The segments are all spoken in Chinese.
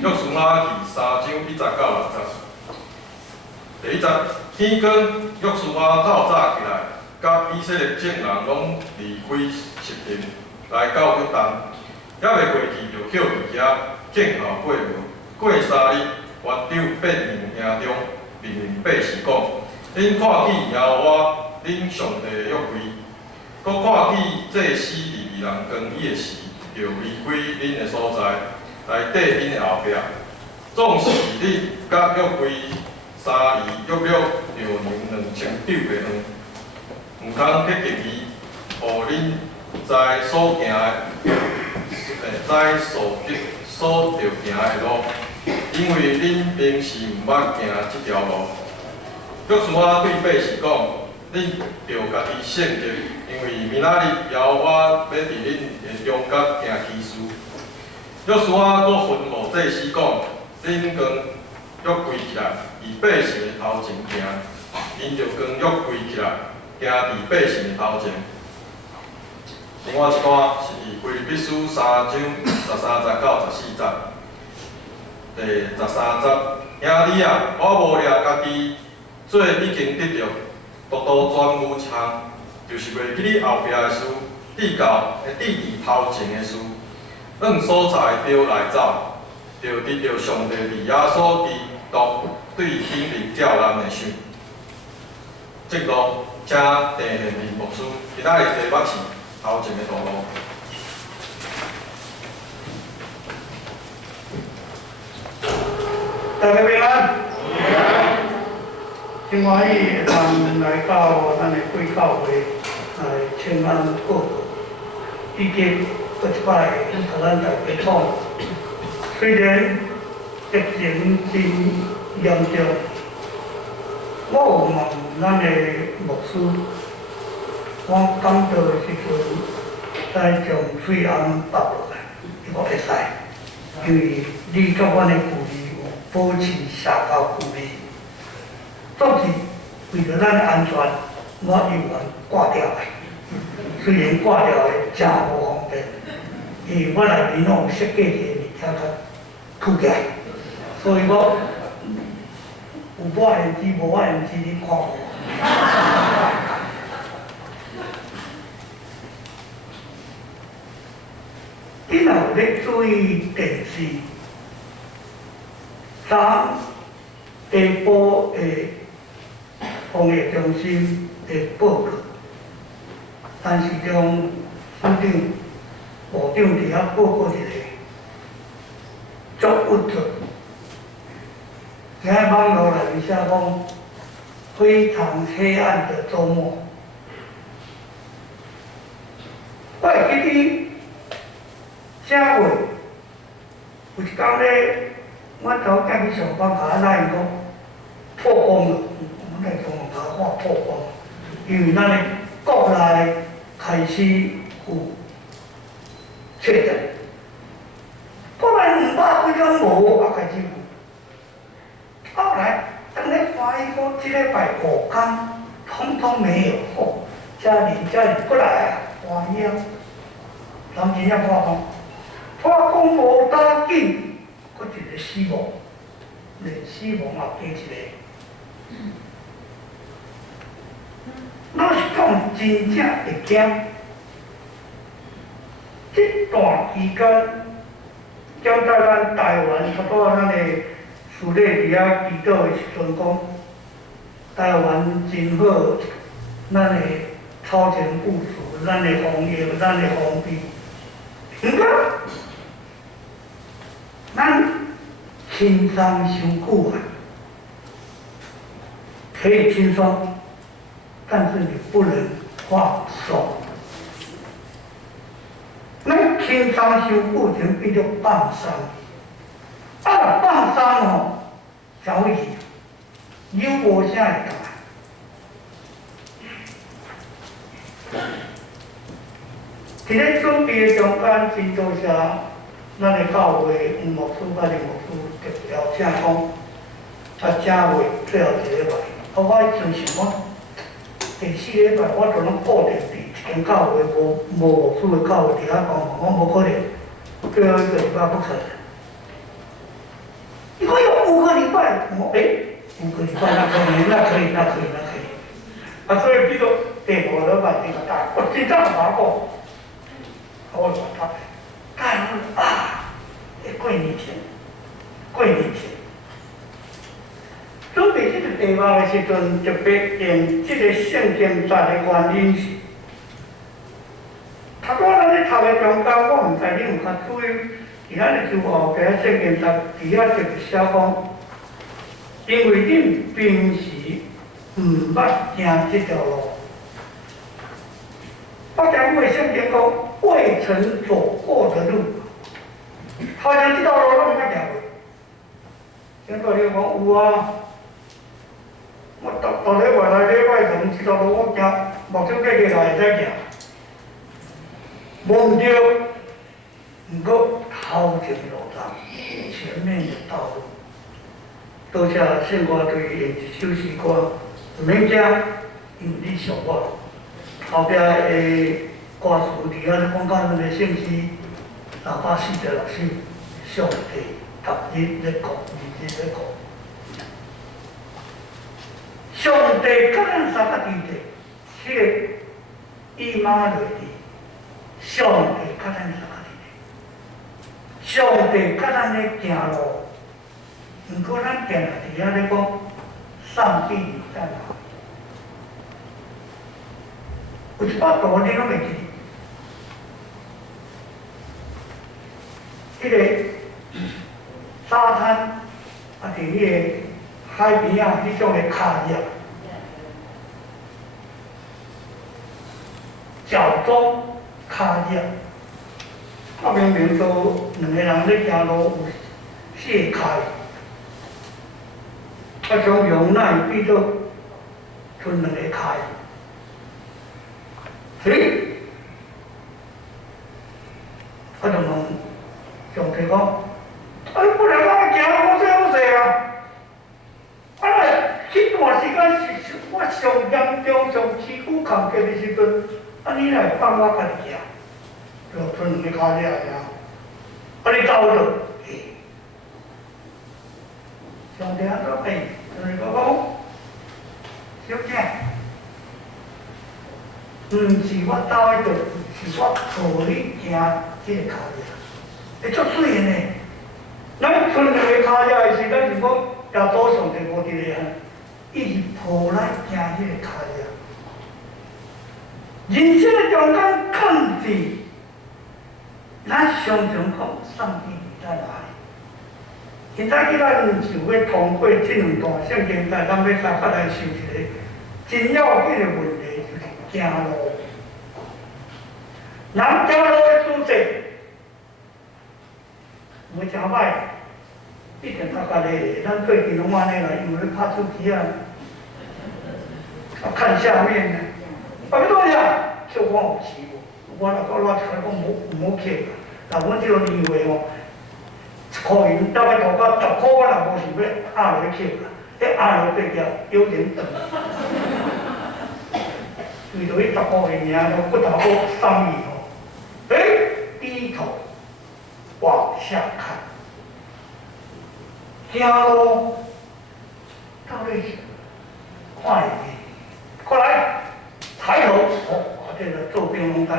约书亚记3章119到60。第1节，天光，约书亚透早起来，甲以色列众人拢离开十境，来到约旦，还未过去就捡物件，静候过庙。过3日，园长变民营中命令百姓讲：恁看起耶和华恁上帝的约柜，搁看起祭司利未人更衣的时，就离开恁的所在，来缀恁的后壁。总是你甲约柜3姨约了2年2000斗的黄，毋通去禁伊，互恁在所行的，在所着行的路，因为恁平时毋捌行即条路。约书亚对百姓讲：恁着家己省着，因为明仔日耶和华要伫恁的中间行奇事。约书亚阁吩咐祭司讲：恁将约柜起来，伫百姓的头前行，因就将约柜起来，行伫百姓的头前。另外一段是伫腓立比书3章13节到14节。第13节，兄弟啊，我无掠家己做已经得着，独独全无一项，就是袂记你后壁的事，滴伫头前的事，按所在着来走，着得着上帝伫耶稣基督对天灵照咱的想。正路，请陈宪明牧师今仔日题目是头前的道路。大家平安。真欢喜会当来到咱的贵教会来请安报告，以及搁一摆甲咱大家讲，虽然疫情真严重，我有问咱的牧师，我讲到的时阵，再将水安拔落来，伊讲会使，因为你甲阮的距离有保持社交距离。总是为着咱的安全，我有缘挂掉的。虽然挂掉的真无方便，因为我内面拢有设计一个物件甲箍起来，所以我有我的字，无我的字，你看无？你若有咧注意电视，下晡的防疫中心的报告，但是中署长、部长伫遐报告一个，足郁卒。在网络内面写讲，非常黑暗的周末。我会记得正月有一天咧，阮头囝去上班，甲我拉伊讲破功了。我们中文甲我破功，因为咱的国内开始有确诊，国内500几种无，啊开始有。后来等咧发现讲，这礼拜5天通通没有，哦，家里过来啊，欢喜啊，人真正破功，破功无打紧，搁一个死亡，连死亡也加一个。老实讲，真正会惊。这段期间，交在咱台湾，差不多咱的处理伫遐祈祷的时阵讲，台湾真好，咱的超前部署，咱的防疫，咱的防备。毋过，咱轻松伤久啊，可以轻松。但是你不能放松。咱轻松伤久前变做放松，啊，放松吼，交易有无啥会动啊？伫咧准备的中间，真多谢咱的教会吴牧师、甲林牧师特别邀请讲，正月最后一礼拜，我迄阵想讲。第4礼拜我就拢固定伫一间教会，无牧师的教会伫遐讲，我无可能最后一个礼拜不可能。5个礼拜，我5个礼拜那可以。啊，所以比如第5礼拜这个大，我真正把我，我说他，干啊，过年前。准备这个地方的时阵，特别用这个圣经传的原因是，他说咱咧读的中间，我唔知你有较注意，伫咱的旧后边圣经传底下就写讲，因为恁平时唔捌行这条路，我讲为圣经讲未曾走过的路，好像这条路我唔捌行过。现在你讲有啊，我到底外来礼拜同这条路我行，目睭计起来会使行，无唔对，不过头前路上前面的道路，多谢圣歌队演一首诗歌，唔免惊，因为你上我，后壁的歌词伫遐讲到咱的圣诗，846首，上帝逐日咧讲。上帝甲咱三个地地，这个伊妈落地，上帝甲咱三个地地，上帝甲咱咧行路，毋过咱行来伫遐咧讲，上帝在哪？有一把刀你拢袂记，迄个沙滩啊，伫迄个海边啊，迄种的卡叶，脚中卡叶，啊明明都2个人咧行路有4开，啊从容耐变做剩2个开，我就问上帝讲。不然我行好势啊！这段时间是我上严重、上持久抗拒的时阵，你来放我家己行，就剩2个脚了你走了，上帝安怎就是讲，小姐，毋是我走的路，是我带你行这个脚会足水的呢。咱剩2个脚的时，咱如果也祖上帝无伫咧啊，伊是抱咱行迄个脚人生的中间抗拒，咱常常讲上帝在哪里？现在咱就要通过这2段圣经，咱要大家来想一个真要紧的问题，就是行路。人行路的姿势。唔会真歹，一定大家咧，咱最近拢安尼啦，因为拍手机啊，看下面呢，要怎样？叫我有钱无？我若讲讲唔好客，但阮这个年岁哦，1块银大概头到10块，我若无想要压落去客啦，迄压落对条有点长，为着迄10块银尔，骨头骨伤伊哦，低头。往下看，行路到底是快一点，过来，抬头，这个做兵龙带，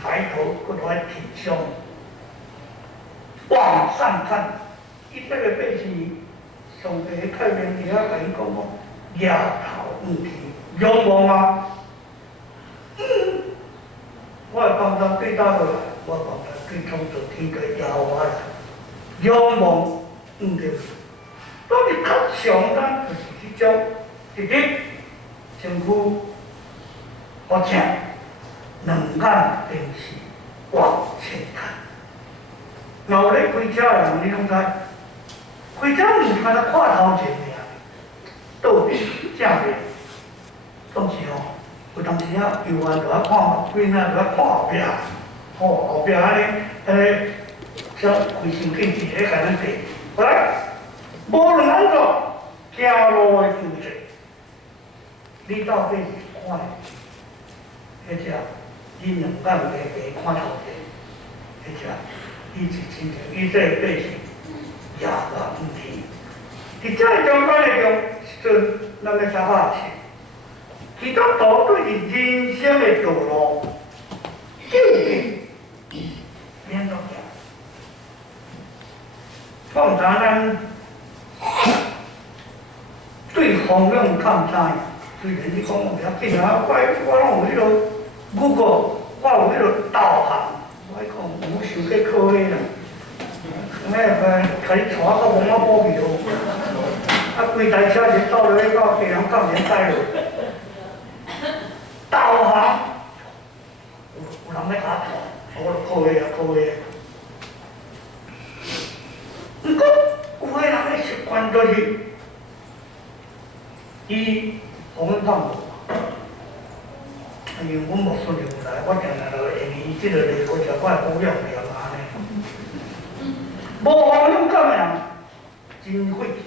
抬头过来挺胸，往上看，伊这个背是上帝开面底下甲伊讲讲，摇头唔停，仰望啊，我刚刚对到落来，我讲的。对冲着天个摇啊，仰望唔对，到底较上咱就是迄种，第一，身躯好正，2眼平视往前看。后咧开车的人，你拢知，开车毋是干那看头前尔，倒边正面，总是哦，有当时啊，右眼就要看后边啊，就要看后壁。后壁安尼，小开手机直接甲咱提，来，无论安怎，行路的姿势，你到底是看，或者你2眼白白看头前，或者你是亲像伊这个背是摇啊唔停，其他相关的时阵，咱要啥法去？其他道对人生的道路，究竟免怎样？我唔知咱对方向看差，虽然你讲我要紧啊，我拢有迄个 Google， 我有迄个导航，我讲我想去考迄啦。咩甲你带到蒙阿波去咯，啊，规台车就走落去到地方港连带落。导航，有人要甲我带，我就考个啊，考个。不过有个人的习惯就是，伊红人放无，因为阮无顺利来，我定定就因为伊即个嚟过条我保养了安尼。无方向感的人真晦气。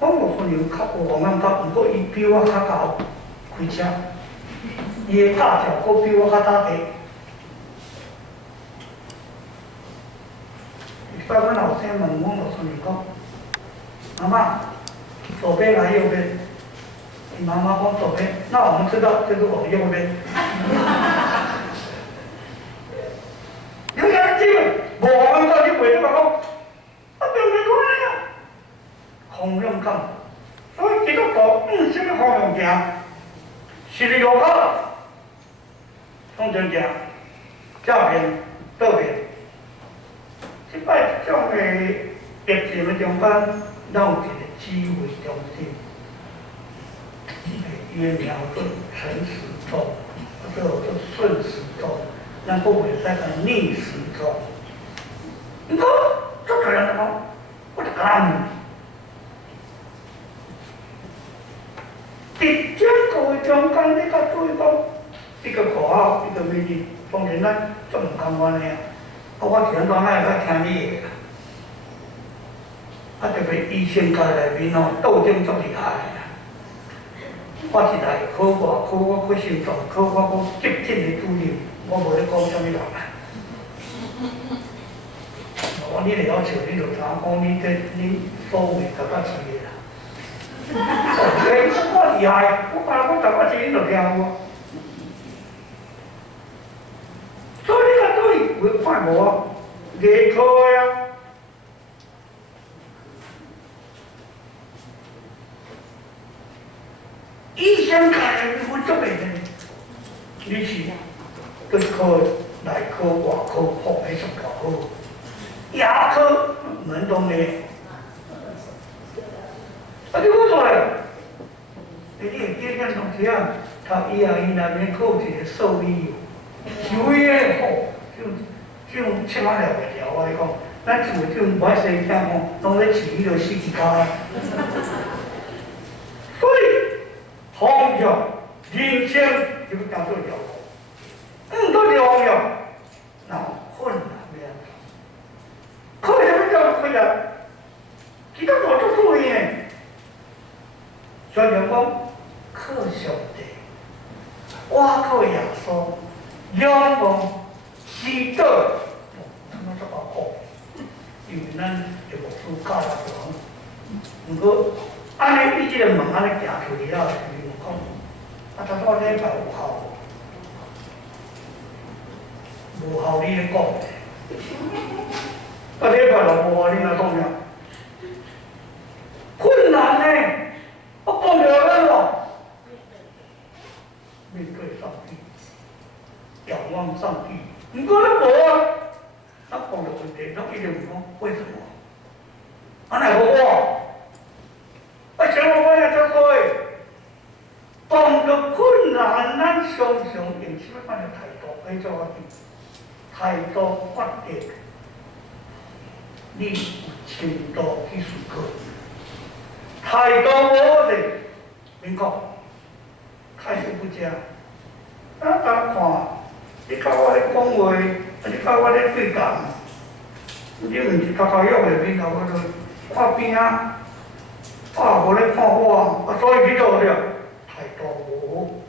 我无顺利较无方向感，不过伊比我较高开车，伊的驾照阁比我较早摕。拜阮老师问阮无顺利讲，妈妈，左边还是右边？你妈妈讲左边，那我们知道就是往右边。有眼睛，无方向你袂得讲，我并袂过来啊。方向感，所以基督徒什么方向行？是路口，向前行，正面、倒面。即摆这种的疫情的中间，咱有一个智慧中心，伊的苗准陈时中，或者叫顺时钟。咱阁袂使讲逆时钟。你讲，足多人讲，我就甲咱伫这个中间，你甲注意讲，一个口号，一个命令，当然咱做唔甘愿的啊。我全当爱较听你的，啊特别医生界内面哦，斗争足厉害的。我是来考外考，我去心脏科，我讲急诊的主任，我无咧讲啥物人啊。我你会晓笑，你就知影讲你这你所谓甲甲饲的啦。我厉害，我讲我逐个字你就听我。所以你看对，会犯无啊？艺科呀。医生界的我做袂的，你是对科、内科、外科、旁的上条科，牙科门都没。啊，你我做嘞？你会记见同时啊，读医学院内面考一个兽医哦，兽医的吼，这种千万了袂了，我讲，咱厝这种歹势听吼，拢咧饲迄个死鸡家。所以方向、人生就要当做条路，做条方向，那困难咩？可什么叫困难？其他做做注意呢？虽然讲靠上帝，我靠耶稣，仰望基督，他们说好，因为咱就牧师教了讲，不过安尼你这个门安尼行出去了，就是讲，啊，他说礼拜有效无效你咧讲，啊，礼拜六无效你来讲咩？困难呢？我讲了了咯，面对上帝，仰望上帝。不过咱无啊，咱讲了问题，咱一定讲为什么？安尼无我，为什么我要这说？碰到困难，咱常常用什么款的态度去做态度决定你有程度去思考。态度无好势，民国态度不佳。咱看，你甲我咧讲话，你甲我咧对谈，你毋是头约的面头，我就看边啊，无咧看我，所以去做了态度无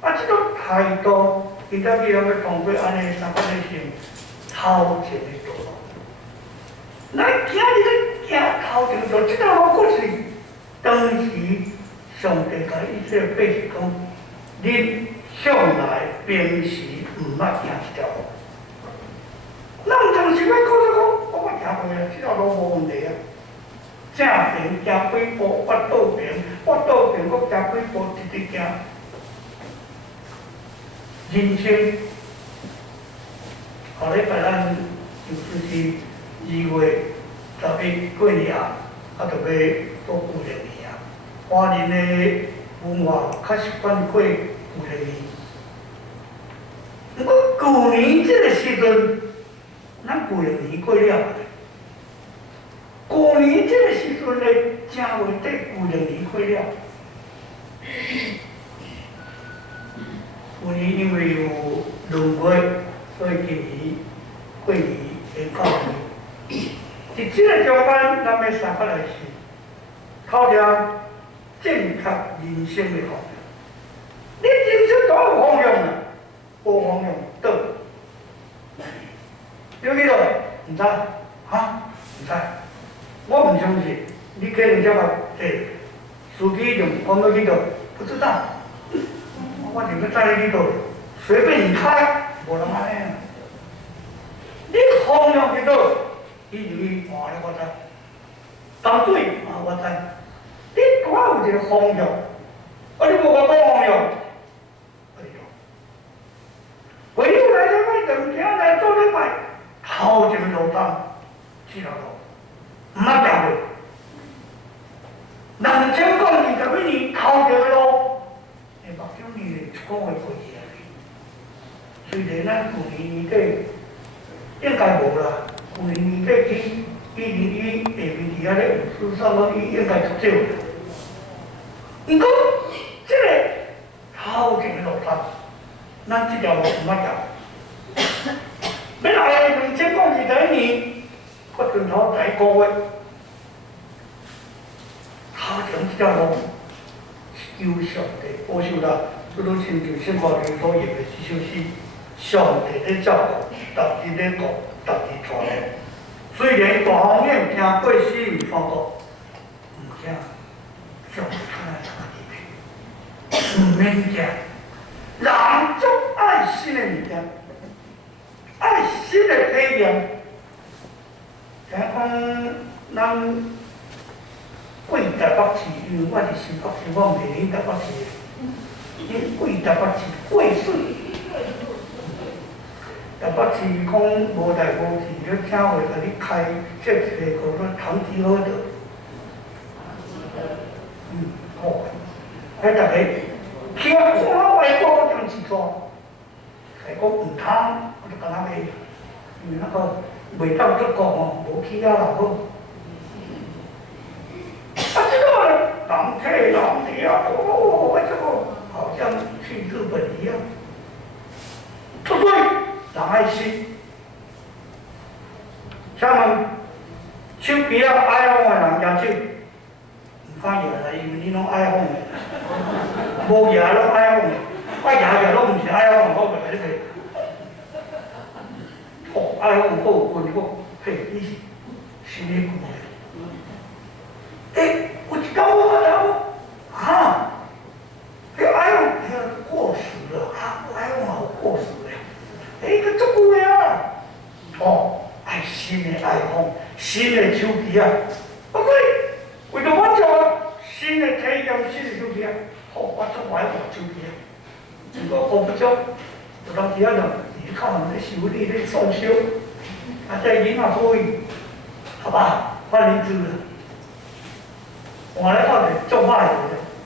好。这种态度，今仔日要通过安尼三个类型，头前的道路，咱今日。头前就即条路过去，当时上帝甲以色列百姓讲，恁向来平时毋捌行即条路。咱当时要考虑讲，我捌行过啊，即条路无问题啊。正平行几步，我倒平，我倒平，我行几步，直直行。人生，后礼拜咱就是2月11过年啊，就要过旧历年啊。华人的文化较习惯过旧历年。不过旧年这个时阵，咱旧历年过了。旧年这个时阵的正月底，旧历年过了。旧年因为有轮月，所以今年过年延到年。伫这个中间，咱要三法来是考量正确人生的方向。你人生都有方向啊，无方向倒。对不对？唔知哈？唔知。我唔相信，你可能叫我司机用我们去倒，不知道。我就要载你去倒，随便你开，无人安尼。你方向去倒，你就去换了我知。淡水啊，我知。你我有一个方向，你无我讲方向，我就唯有来礼拜两天来做礼拜，头一个路上，这条路。唔捌行过，2021年头一个路，目睭2年1个月过去啊。虽然咱旧年年底应该无啦，旧年年底101下面伫遐咧有事上伊应该足少啦。不过，这个头一个路上，咱这条路唔捌行。要来2021年。我转头第1个月，头前这条路求上帝保守咱，拄拄亲像圣经里所言的这首诗，上帝在照顾，逐日在顾，逐日带领。虽然大风险行过死命山谷，唔惊，上帝看咱差一片，唔免惊。人足爱新的物件，爱新的体验。听讲，咱过台北市，因为我是新北市，我毋是恁台北市的。因过台北市过水，台北市讲无代无志，你听话甲你开这一个叫做堂吉诃德。好，迄逐个听看外国我当时说，系讲唔通，我就甲他卖，因为那个。袂当出国哦，无去啊啦好。这个人体人体啊，这个好像去日本一样。出水人爱惜，请问手机啊 iPhone 的人举手，唔敢举啦，因为你拢 iPhone 的，无举拢 iPhone 的，我举拢唔是 iPhone， 我袂甲你讲。iPhone 好运我，嘿，你是新的股的。有一天我看到，啊，iPhone 过时了，iPhone 好过时了，佢足久的啊。爱新的 iPhone， 新的手机啊。不过，为着满足新的体验，新的手机啊，我出买部手机啊。如果我不足，有当时啊就。你看我们的修理的装修，这囡仔可以，好吧？换灵芝了，我来到底做嘛的，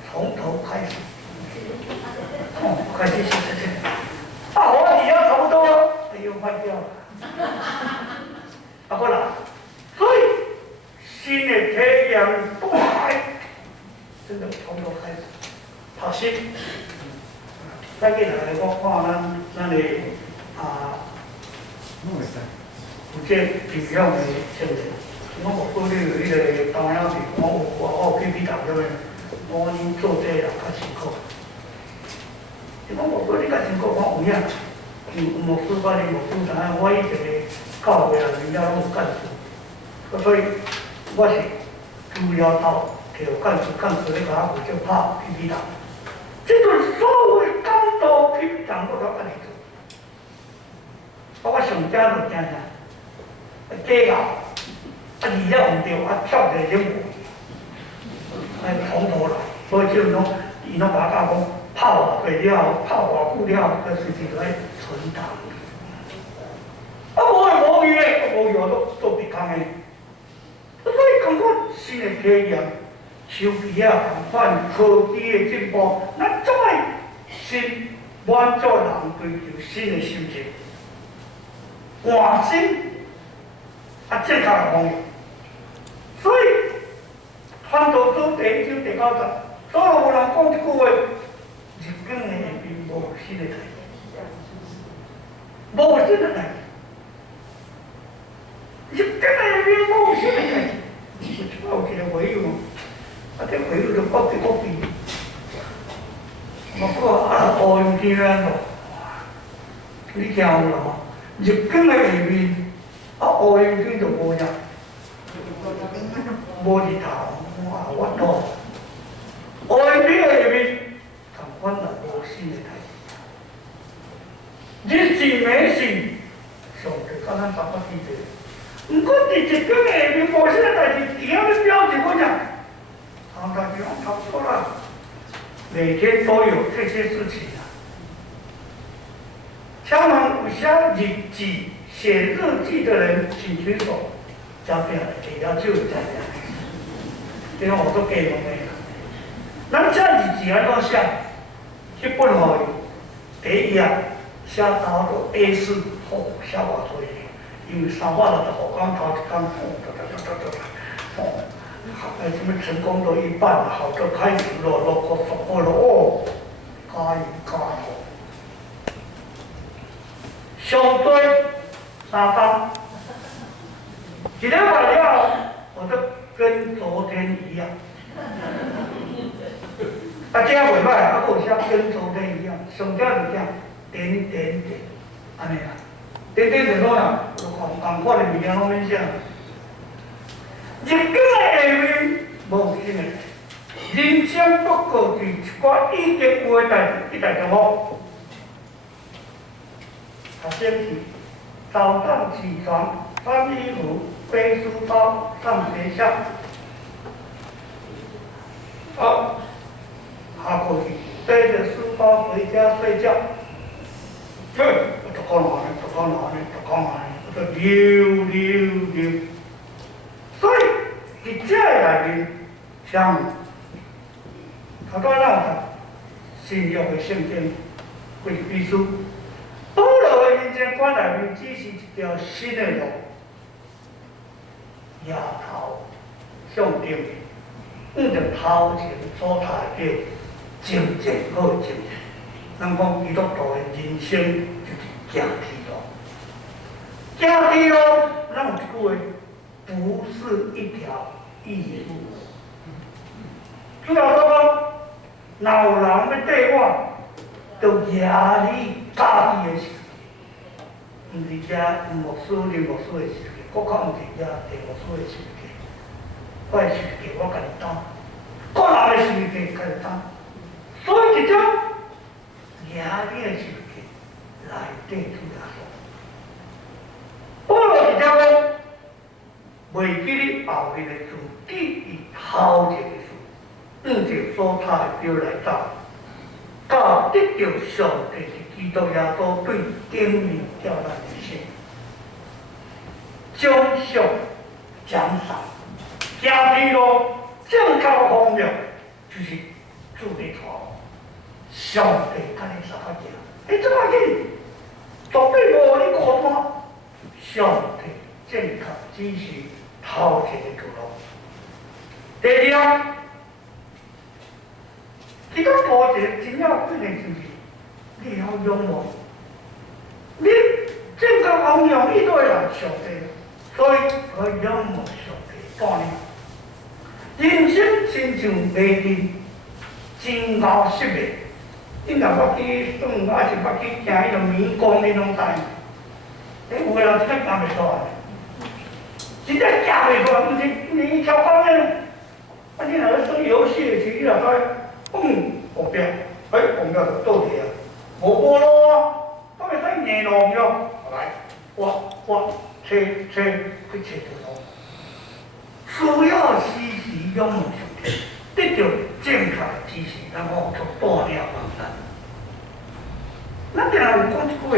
从头开始，开始写。我也差不多了，又坏掉了，不啦，所以新的体验都来，真的从头开始，好新。再给来我看咱的。有这平壤的青年，我无考虑迄个东亚是，我去比较什么，我因做这人较辛苦。伊讲无考虑较辛苦，我有影，无司法哩，无知影，我以前的教会啊，人家拢有干事，所以我是了头，就干事咧甲我就拍屁屁糖。这阵所有感动屁屁糖我都家己做。我上惊就惊啥？鸡咬，二了唔对，跳一个领从头来，所以就是讲，伊拢甲我讲泡过了，泡偌久了，就是在存糖。无味嘞，无味我都别空的。所以感觉新的体验，手机啊同款，科技的进步，咱总爱新满足人追求新的心情，换新正确的方向。所以传道书第1章第9节，所有有人讲一句话：日光的下面无新的代志，无新的代志。日光的下面无新的代志。我有一个回友，这回友就国比，我讲乌云天啊，你听有啦？日光的下面，乌云天就无啥，无日头，我多。乌云天的下面，同款也无新的代志。日是美是，上帝甲咱三八记者。毋过伫日光的下面无啥代志，伊遐咧表示我讲，大家拢差不多啦，每天都有这些事情啊。敲门有写日记、写日记的人，请举手。这边也要就这样，因为我都给侬的。咱写日记安怎写？迄本互伊，第一页写到个 A4，写偌多。因为360号刚头一刚什么成功都一半了，好就开始落哦，加油！上多3天，一礼拜了，我就跟昨天一样。这样袂歹，我写跟昨天一样，上加就这样，点，安尼啊。点落来，同款的物件拢免写。日光的下面无新的，人生不过是一寡已经有的代志，一代重复。先去早上起床，穿衣服，背书包，上学校。好，下过去，背着书包回家睡觉。就讲安尼，就溜。所以，伫这内面，像头拄咱有读新约的圣经，腓立比书，保罗的人生观内面只是一条新的路，抬头向顶，按着头前所踏的真正好的前程。咱讲基督徒的人生就是行天路，行天路，咱有一句话，不是一条易路。主要说讲，若有人要缀我，就压你家己的时间，毋是遮牧师、林牧师的时间，搁较毋是遮地牧师的时间。我的时间我家己担，个人的时间家己担，所以一种。压力的时间内底主耶稣，保罗是讲，袂记你后面的事，记伊头前的事，按照所踏的标来走，到得到上帝是基督耶稣对顶面叫咱的心，奖赏奖赏，行天路正确的方向就是主的带。上帝甲你三法行，怎么去？绝对无你孤单。上帝正确指示头前的道路。第二，基督徒一个真要紧的就是，你要仰望，你正确方向你都会让上帝，所以要仰望上帝带领。人生亲像迷阵，真熬失迷。你若捌去耍，还是捌去行迄种迷宫，你拢知。有个人真正行袂出来，真正行袂出来，毋是你超讲的，啊，你若咧耍游戏的时，你若在后壁，后壁就倒去啊，无路啊，当然在硬路了，来，我找去找条路，需要时时仰望上天，得到正确的指示，然后就大了完蛋。咱定有讲一句话，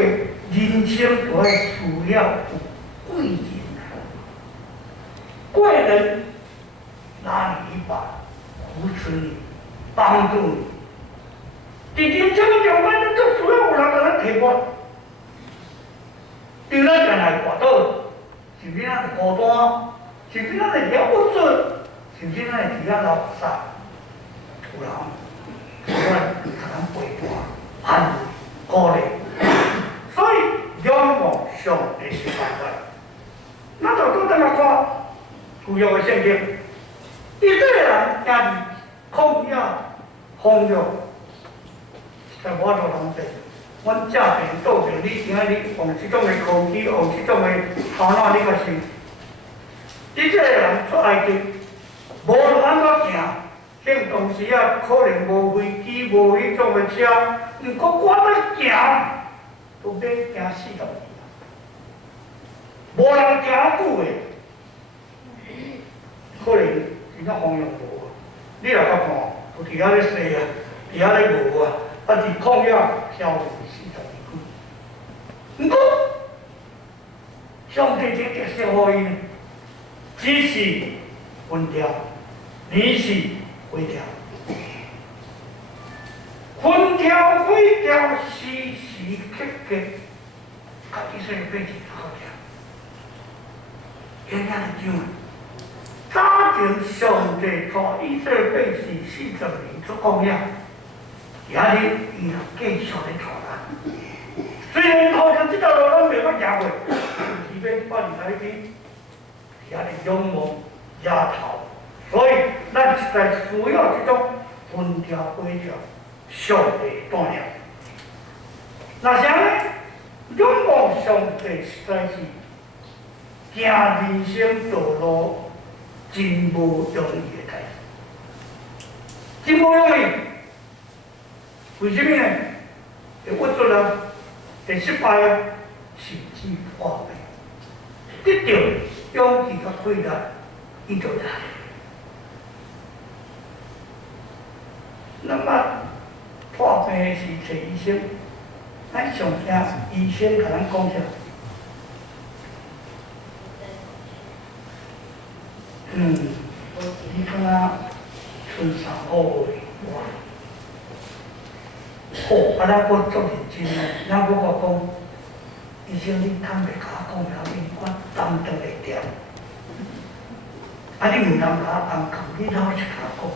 人生就爱需要有贵人啊，贵人拉你一把，扶持你，帮助你。伫人生的中间，咱足需要有人甲咱提拔。对咱定来跋倒，是不咱是孤单，是不咱会了不准，是不咱会伫遐流散，有人出来甲咱陪伴、安慰、鼓励。所以仰望上帝是办法。咱就搁等来看旧约的圣经，以色列人行伫旷野荒凉，在我做当地。阮正病倒病，你今仔日用即种的科技，用即种的头脑，你个是，以色列人出埃及，无论安怎行，迄当时啊可能无飞机，无迄种的车，毋过我在行，都要行40年，无人行啊久的，可能真正方向无啊。你来甲看，有伫遐咧踅啊，伫遐咧无啊，啊伫旷野漂流。毋过，上帝这特色互伊，只是分条，你是回条，分条回条时时刻刻，甲以色列百姓好听，应该是这样。早前上帝带以色列百姓40年出旷野，今日伊若继续咧带咱。虽然头前这条路咱袂捌行过，前面把你来听，遐哩仰望野头，所以咱实在需要这种分条规条、上帝带领。那啥呢？仰望上帝实在是行人生道路真无容易的代志，真无容易。为什么呢？会屈出来。会失败啊，甚至破病，得到勇气甲气力，伊就来。那么破病时找医生，咱上惊医生甲咱讲啥？你看啊，春3个月，哇！哦，啊，咱搁足认真嘞，咱搁我讲，医生你坦白甲我讲了，我担当会掉。啊，你毋通甲我担抗，你老实甲我讲。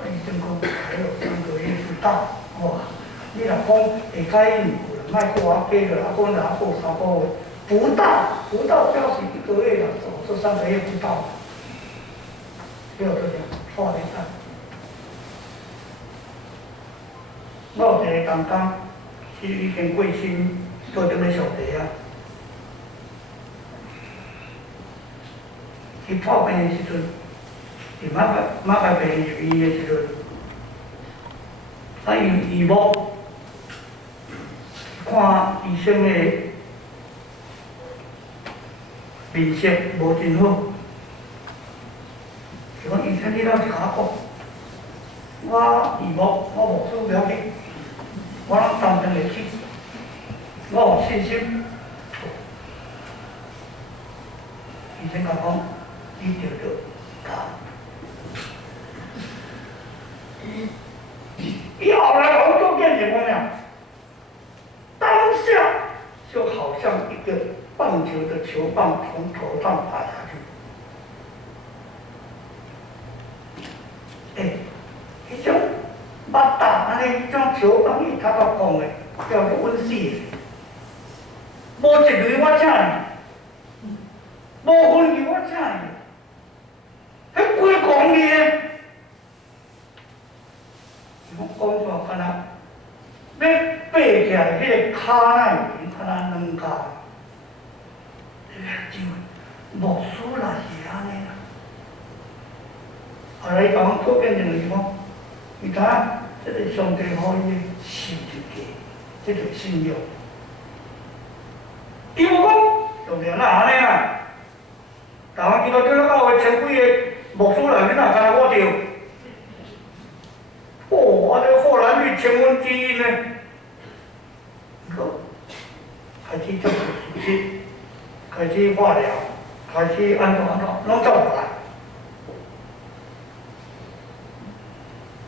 啊，医生讲还有3个月不到，哇！你若讲会改应付啦，莫搁我加落，啊，搁若过3个月，不到表示1个月了，这3个月不到，不要这样，错咧看。我有一个同工，伊已经过身，做踮咧上帝啊。伊破病的时阵，伊马甲病入院的时阵，啊伊某看医生的面色无真好，就讲医生你老是甲我讲，我义某我无输了去。我拢担当会起，我有信心。医生甲讲，你着教。伊后来我做见什么呢？当下就好像一个棒球的球棒从头上打下去。迄种。捌打安尼，种球棒伊头头讲的，叫做稳死。无一类我请你，无分球我请你，迄规公里的，我讲出来敢若要爬起来，迄个骹那边敢若软骹，就木梳啦是安尼啦。后来伊甲阮讨变一个地方，伊讲，这个上帝好伊信就过，这就是信仰。伊无讲，上帝哪安尼啊？台湾基督教教会千几个牧师内面哪敢我着？哦，啊，这后来率1/1000呢？开始做手术，开始化疗，开始安怎，拢做过来。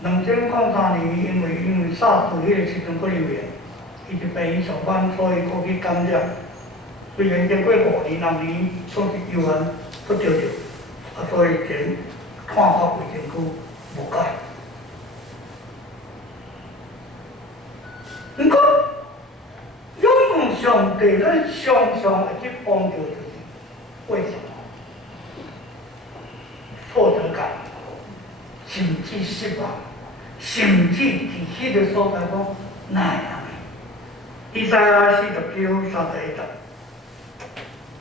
2003年，因为SARS迄个时阵过流行，伊就病院上班，所以过去感染。虽然经过5年、6年，总是有限搁着，所以前看法袂真久，无改。不过，仰望上帝，咱常常会去帮助自己。为什么？挫折感，甚至失望，甚至伫迄个所在讲，哪会安尼？以赛亚49:31，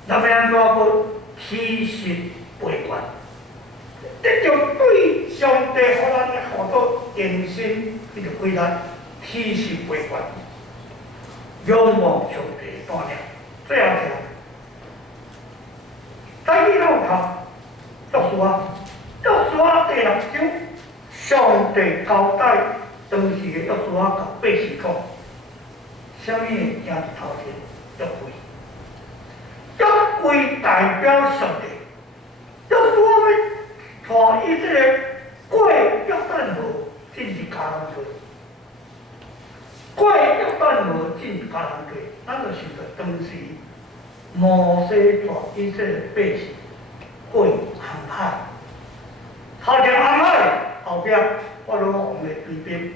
咱要安怎个体实培管？得着对上帝互咱的好多定心，迄个规律。体实培管，仰望上帝带领。最后一条，第二道读，约书亚第6章，上帝交代当时的约书亚甲百姓讲，啥物会行伫头前？约柜，约柜代表上帝。约书亚要带伊这个过约旦河，进是迦南地。过约旦河进迦南地，咱就想着当时摩西带以色列百姓过红海，头前红海，后壁法老王的追兵，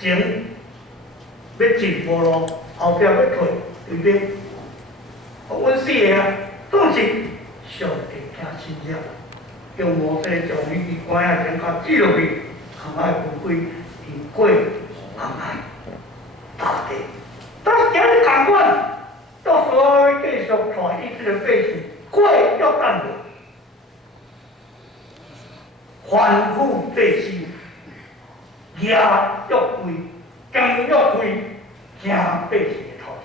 前要进波罗，后壁要退追兵，阮四个啊，总是上帝听心了，叫摩西将伊关啊前甲记落去，红海分开，因过。红海大地，但是今日同款，到时候继续带以色列百姓过约旦河，反复地心，举约柜，将约柜行百姓的头前。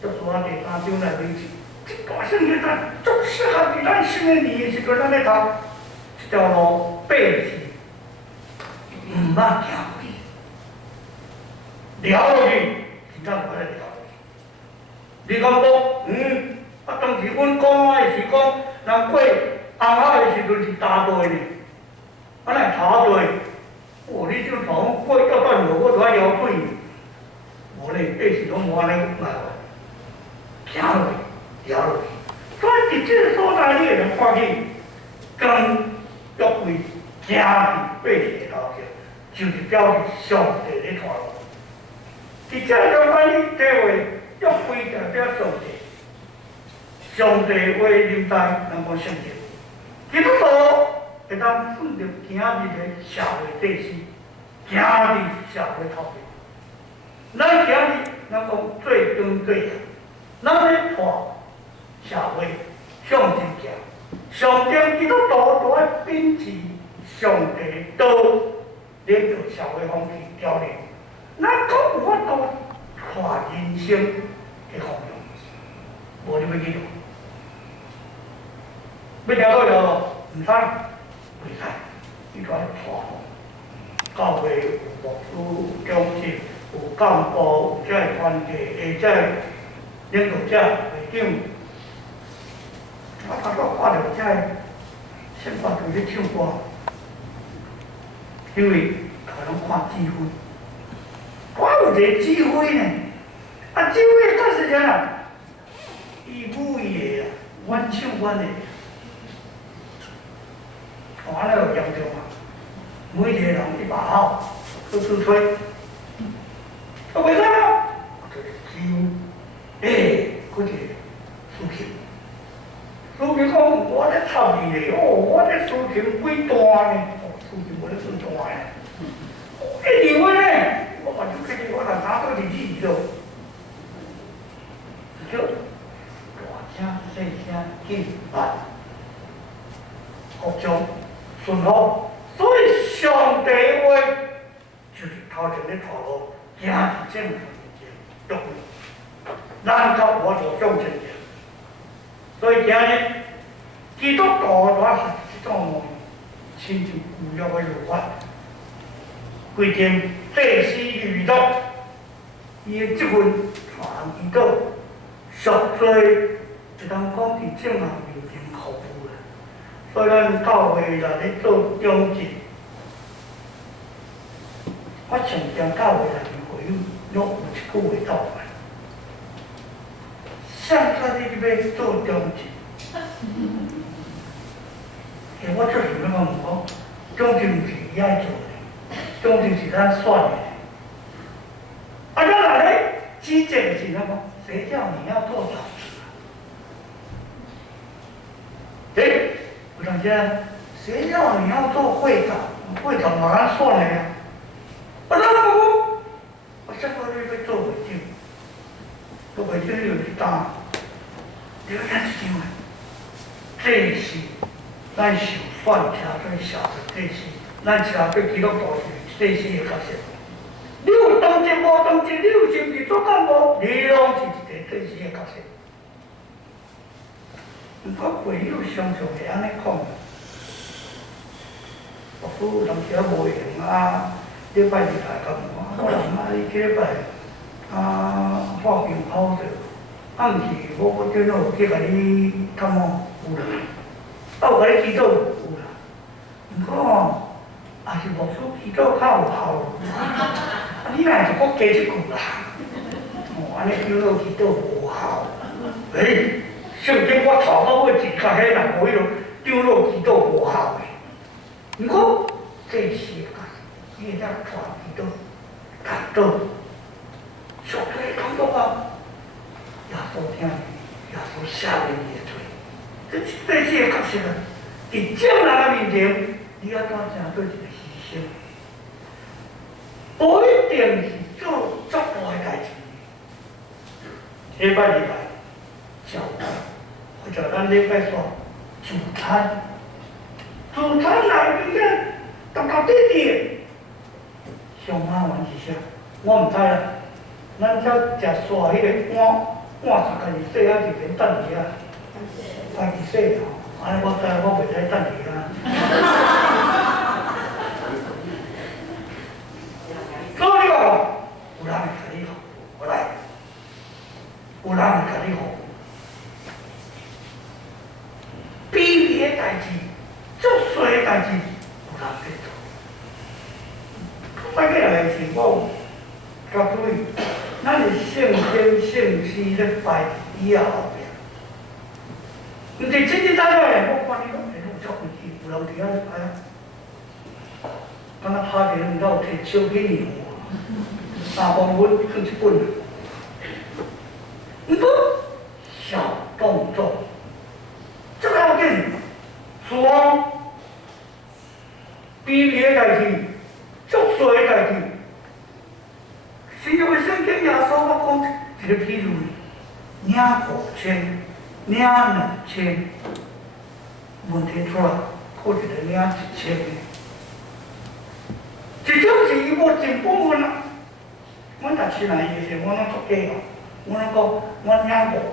约书亚第3章内面是，这段圣经咱足适合伫咱新的年的时阵，咱咧读这条路百姓。毋捌行过去，了落去，真正无咧了落去。你讲当时阮讲的是讲，人过红海的时阵是大队呢，哪插队？哦，你就从过约旦河，我就爱舀水，无咧，百姓拢无安尼来，行落去，了落去。所以伫这个所在，你会能看见，跟约柜行去百姓的头前。就是表示上帝咧带路。伫这中间，你体会约柜代表上帝，上帝话临在，人讲圣经。基督徒会当顺着今日的社会体制，今日社会头前。咱今日人讲最根最强，咱咧带社会向前行。上帝基督徒就爱秉持上帝的道。领导社会风气调整，咱可有法度带人生的方向，无你要记住，要了解了，唔使，袂使，你带带，教会有牧师、有讲师、有干部、有这个团体，下这领导者、会长，我头拄看到这个先发队咧唱歌。因为可能看指挥，我有一个指挥呢，指挥干是啥啊？伊母伊的啊，阮唱阮的，安尼就严重啊！每一个人100号，都吹，为啥？就是指挥，嗰个苏琴，苏琴讲我咧插你咧，我咧苏琴几段呢？苏琴我咧算段的，离婚呢，我把就开始我拿到你去就，大声细声敬拜，服从、顺服。所以上帝的话就是头前咧带路，行伫正面前，约会，咱甲我做向前行。所以今日基督徒来学这种亲近旧约的律法，规定祭司律律，伊的这份传伊到赎罪，就当讲伫正人面前服务啦。所以咱教会内咧做中职，我常常教会内面会友拢有一句话斗来：上帝你要做中职。我做想要讲，我中职毋是伊爱做的，中职是咱选的。咱来咧指正的是怎讲？谁叫你要做老师？有当时谁叫你要做会长？会长嘛咱选的呀。咱讲，我想讲你要做会长，做会长就是当，你要看一张啊。这是咱受选听做社会这是咱社会基督徒是这是的角色。你有当职无当职，你有心志做干部，你拢是一个这是的角色。毋过会友常常会安尼讲，或许有当时无闲啊，礼拜日来甲问我，可能你这礼拜发病好着，毋是我电脑去甲你探望。有啦，有甲你祈祷有啦，毋过吼，也是牧师祈祷较有效。你若是搁加一句啦，安尼祈祷祈祷无效。圣经我头到尾一较迄若无迄落长老祈祷无效的。毋过这是个，伊会当传祈祷，达到上帝感动啊，耶稣听，耶稣赦免你的罪。这些角色啊，伫正人的面前，你要怎样做一个牺牲？不一定是做足大的代志。礼拜日来教会，或者咱礼拜说主餐，主餐来面咧，搭搭滴滴，上麻烦是啥？我毋知啦。咱遮食煞迄个碗是家己洗还是免等伊啊？家己洗吼，安尼我知我袂使等伊啦。所以你讲，有人会甲你服务，我来，有人会甲你服务。卑微的代志，足细的代志，有人去做。我起来是我有甲注意，咱是圣经圣诗咧摆伫以后边。毋是真真在在，我看你拢会弄足有气，有人伫遐咧摆啊，敢若拍电脑摕手机念3公分放一本。毋过小动作，足要紧，事望卑微的代志，足细的代志。新约的圣经耶稣我讲一个譬如，领5000。领2000，问题出来，或者是领1000的，这种是伊无尽本分啊。阮若亲来伊时，我拢作假哦，我拢讲我领500，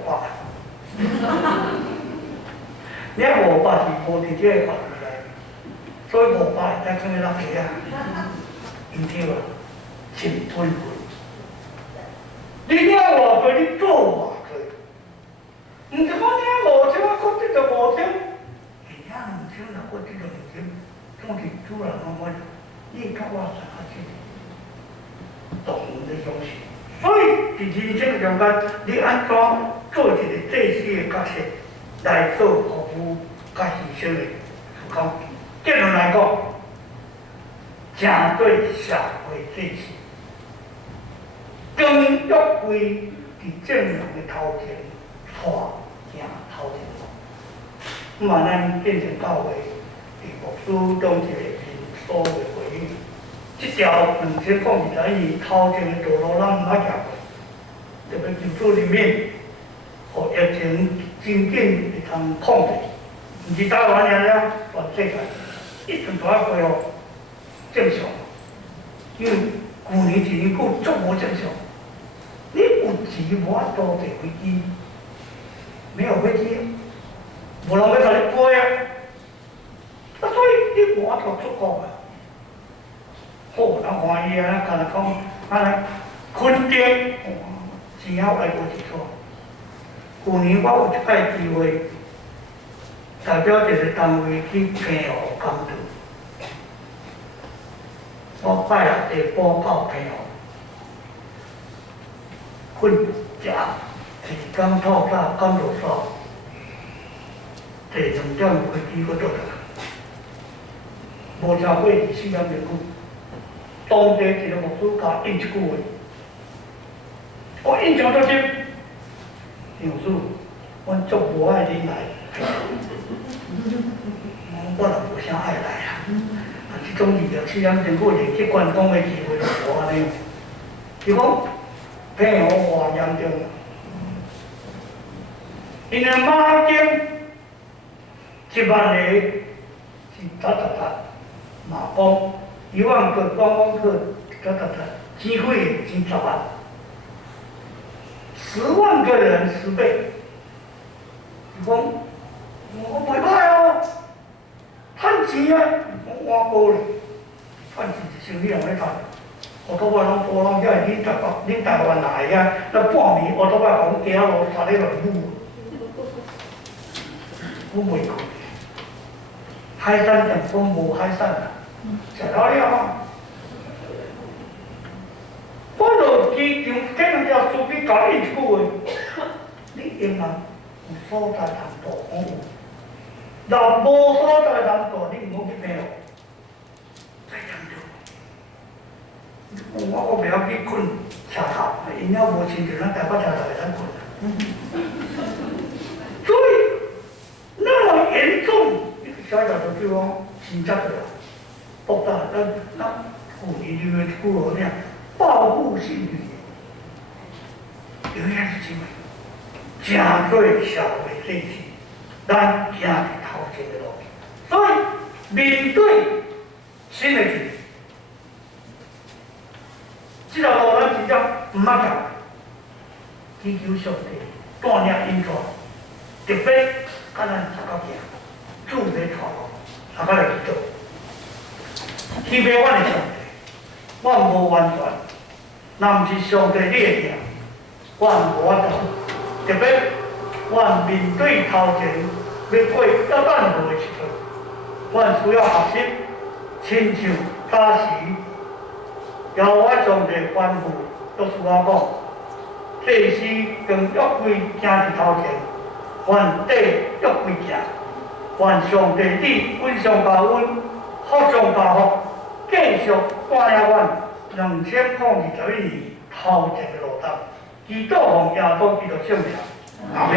领500是无伫这个法律内，所以500会当放咧哪个啊？因对啊，尽本分。你领偌多，你做偌多。毋是讲领5000，我搁得着5000，领2000，若搁得着2000，总是主人讲我，你甲我相较起，动物的相信。所以伫人生中间，你安怎做一个祭司的角色来做服务甲牺牲的事工？结论来讲，正对社会祭司，更约规伫正人的头前带。行头前路，嘛，咱变成教会伫牧师当一个人所的回应。这条2022年头前的道路，咱毋捌行过，特别救助里面，互疫情真紧会通控制。毋是台湾尔了，全世界一定都要恢复正常。因为去年一年过足无正常，你有钱无法度坐飞机，没有飞机，无人要甲你飞啊，所以你无法度出国啊。好，人欢喜啊，干那讲，安尼肯定，钱还来无一撮。去年我有一摆机会，代表一个单位去澎湖工作。我拜六地报到澎湖，瞓食2天透早赶落山，坐2点飞机搁倒来，无超过24点钟久。当地一个牧师甲应一句话，我印象足深。杨叔，阮足无爱恁来，我也无啥爱来啊。即种24点钟过去关公的机会就无安尼。就讲澎湖偌严重，因个马经1万个是马公，1万个观光客机会真10万，10万个人10倍。就讲我袂歹哦，趁钱啊！我高咧，趁钱一生理人咧趁。乌托邦拢波拢遐，恁台湾来啊，那半暝乌托邦讲行路杀咧乱舞，我袂去。海产店讲无海产啊，食了啊！我落机场，见人家司机甲伊一句话，你应人有所在通做，我有。若无所在通做，你唔好去澎湖。再讲究。我袂晓去困车头，因了无亲像咱台北车头会当困。所以那么严重，一个小小的地方，真正的爆炸，咱去年6月1号呢，报复性旅游，有影是真诶，正对社会正气，咱行伫头前的路。所以面对新的局。这条路咱真正唔捌行，祈求上帝带领引带，特别甲咱大家行，主要带路，大家来祈祷。希望阮的上帝，阮无完全，若毋是上帝你的行，阮无法度。特别阮面对头前要过要等路的时阵，阮需要学习，亲像当时。由我上帝吩咐，约书亚讲，祭司跟约柜行伫头前，愿缀约柜行，愿上帝你恩上加恩，福上加福，继续带领阮2021年头前的路途。祈祷奉耶稣基督圣名，阿门。